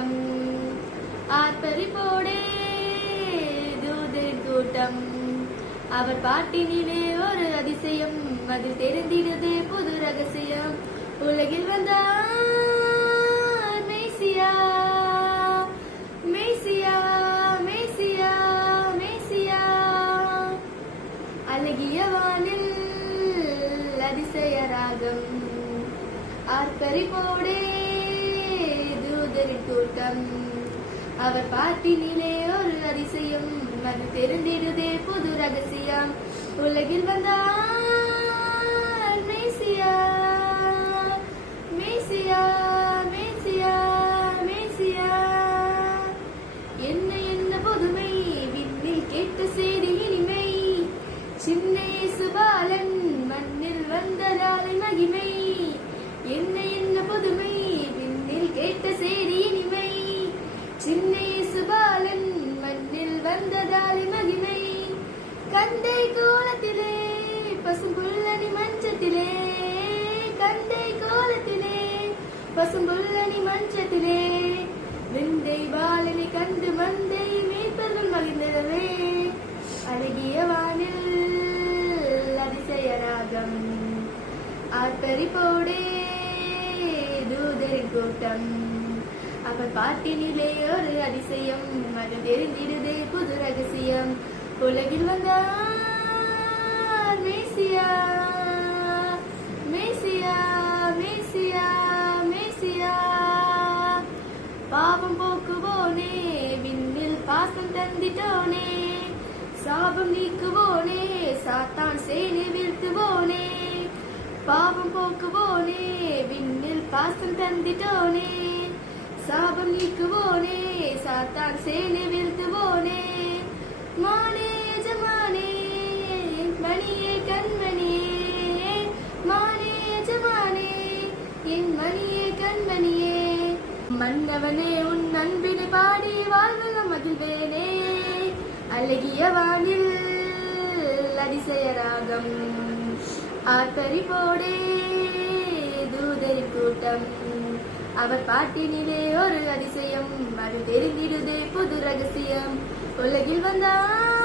ராகம் ஆர்ப்பரிப்போடே தூதரின் கூட்டம் அவர் பாட்டினிலே ஒரு அதிசயம் அதில் தெரிந்திடுதே புது ரகசியம் உலகில் வந்தார் மேசியா மேசியா மேசியா மேசியா அழகிய வானில் அதிசய ராகம் ஆர்ப்பரிப்போடே தூதரின் கூட்டம் அவர் பாட்டினிலே ஒரு அதிசயம் அது தெரிந்திடுதே புது ரகசியம் உலகில் வந்தார் மேசியா மேசியா மேசியா மேசியா என்ன என்ன புதுமை விண்ணில் கேட்ட செய்தி இனிமை சின்ன இயேசுபாலன் மண்ணில் வந்ததாலை மகிமை என்ன என்ன புதுமை விண்ணில் கேட்ட செய்தி இனிமை சின்ன இயேசுபாலன் மண்ணில் வந்ததாலை மகிமை கந்தை கோலத்திலே பசும்புள்ளனி மஞ்சத்திலே கந்தை கோலத்திலே பசும்புள்ளனி மஞ்சத்திலே விந்தை பாலனை கண்டு மந்தை மேய்ப்பர்கள் மகிழ்ந்திடவே அழகிய வானில் அதிசய ராகம் ஆர்ப்பரிப்போடே தூதரின் கூட்டம் அவர் பாட்டினிலே ஒரு அதிசயம் அது தெரிந்திடுதே புது ரகசியம் உலகில் வந்தார் மேசியா மேசியா மேசியா மேசியா பாவம் போக்குவோனே விண்ணில் பாசம் தந்திட்டோனே சாபம் நீக்குவோனே சாத்தான் சேனை வீழ்த்துவோனே பாவம் போக்குவோனே விண்ணில் பாசம் தந்திட்டோனே சாபம் நீக்குவோனே சாத்தான் சேனை வீழ்த்துவோனே மானே எஜமானே மணியே கண்மணியே மானே எஜமானே என் மணியே கண்மணியே மன்னவனே உன் அன்பினை பாடி வாழ்வெல்ல மகிழ்வேனே அழகிய வானில் அதிசய ராகம் ஆர்ப்பரிப்போடே தூதரின் கூட்டம் அவர் பாட்டினிலே ஒரு அதிசயம் அது தெரிந்திடுதே புது ரகசியம் உலகில் வந்தார்